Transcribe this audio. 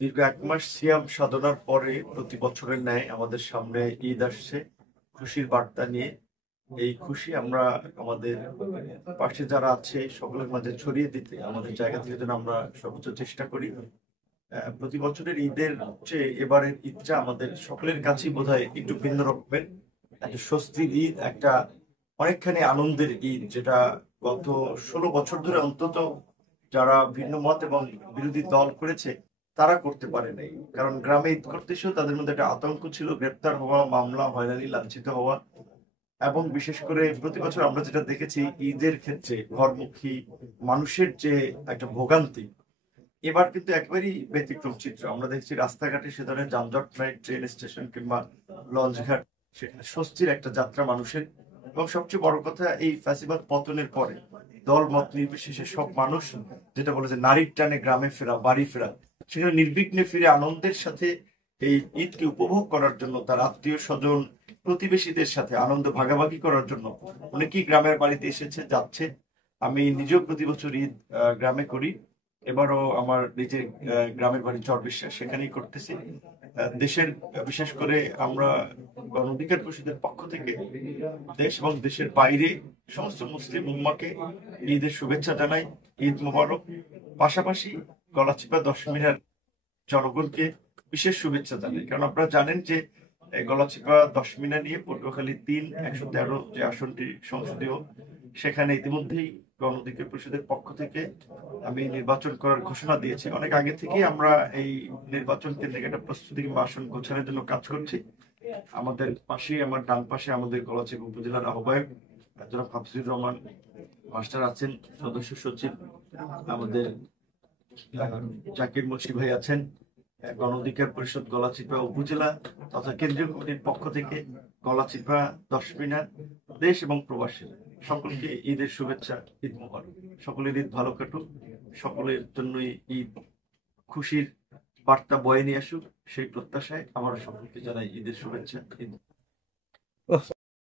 দীর্ঘ 1 মাস সিয়াম সাধনার পরে প্রতি বছরের ন্যায় আমাদের সামনে ঈদ আসছে খুশির বার্তা নিয়ে। এই খুশি আমরা আমাদের পাশে যারা আছে সকলের মাঝে ছড়িয়ে দিতে আমাদের জায়গা থেকে যেন আমরা সর্বোচ্চ চেষ্টা করি। প্রতি বছরের ঈদের চেয়ে এবারের ঈদটা আমাদের সকলের কাছেই বোধহয় একটু ভিন্ন রকমের। একটা স্বস্তির ঈদ, একটা অনেকখানি আনন্দের ঈদ, যেটা গত 16 বছর ধরে অন্তত যারা ভিন্ন মত এবং বিরোধী দল করেছে তারা করতে পারে নাই। কারণ গ্রামে ঈদ করতে এসেও তাদের মধ্যে একটা আতঙ্ক ছিল, গ্রেপ্তার হওয়া, মামলা, হয়রানি, লাঞ্ছিত হওয়া। এবং বিশেষ করে প্রতি বছর আমরা যেটা দেখেছি ঈদের ক্ষেত্রে ঘরমুখী মানুষের যে একটা ভোগান্তি, এবার কিন্তু একেবারেই ব্যতিক্রম চিত্র। আমরা দেখছি রাস্তাঘাটে সে ধরনের যানজট নাই, ট্রেন স্টেশন কিংবা লঞ্চ ঘাট, সেখানে স্বস্তির একটা যাত্রা মানুষের। এবং সবচেয়ে বড় কথা, এই ফ্যাসিবাদ পতনের পরে দল মত নির্বিশেষে সব মানুষ যেটা বলে যে নারীর টানে গ্রামে ফেরা, বাড়ি ফেরা, সেখানে নির্বিঘ্নে ফিরে আনন্দের সাথে এই ঈদকে উপভোগ করার জন্য তার আত্মীয় স্বজন প্রতিবেশীদের সাথে আনন্দ ভাগাভাগি করার জন্য অনেকেই গ্রামের বাড়িতে এসেছে, যাচ্ছে। আমি নিজেও প্রতি বছর ঈদ গ্রামে করি। এবারও আমার নিজের গ্রামের বাড়ি চরবিশ্বাস, সেখানেই করতেছি। দেশের বিশেষ করে আমরা গণ অধিকার পরিষদের পক্ষ থেকে দেশ এবং দেশের বাইরে সমস্ত মুসলিম উম্মাকে ঈদের শুভেচ্ছা জানাই। ঈদ মোবারক। পাশাপাশি গলাচিপা দশমিনার জনগণকে বিশেষ শুভেচ্ছা জানাই, কারণ আপনারা জানেন যে গলাচিপা দশমিনা নিয়ে পটুয়াখালী 113 যে আসনটি সংসদীয়, সেখানে ইতিমধ্যেই গণ অধিকার পরিষদের পক্ষ থেকে আমি নির্বাচন করার ঘোষণা দিয়েছি। অনেক আগে থেকেই আমরা এই নির্বাচন কেন্দ্রে একটা প্রস্তুতি কিংবা আসন গোছানোর জন্য কাজ করছি। আমাদের পাশে, আমার ডান পাশে আমাদের গলাচিপা উপজেলার আহ্বায়ক জনাব হাফিজুর রহমান মাস্টার আছেন, সদস্য সচিব আমাদের জাকির মুন্সি ভাই আছেন, গণ অধিকার পরিষদ গলাচিপা উপজেলা তথা কেন্দ্রীয় কমিটির পক্ষ থেকে গলাচিপা দশমিনা দেশ এবং প্রবাসী সকলকে ঈদের শুভেচ্ছা, ঈদ মোবারক। সকলের ঈদ ভালো কাটুক, সকলের জন্যই ঈদ খুশির বার্তা বয়ে নিয়ে আসুক, সেই প্রত্যাশায় আমার সকলকে জানাই ঈদের শুভেচ্ছা, ঈদ।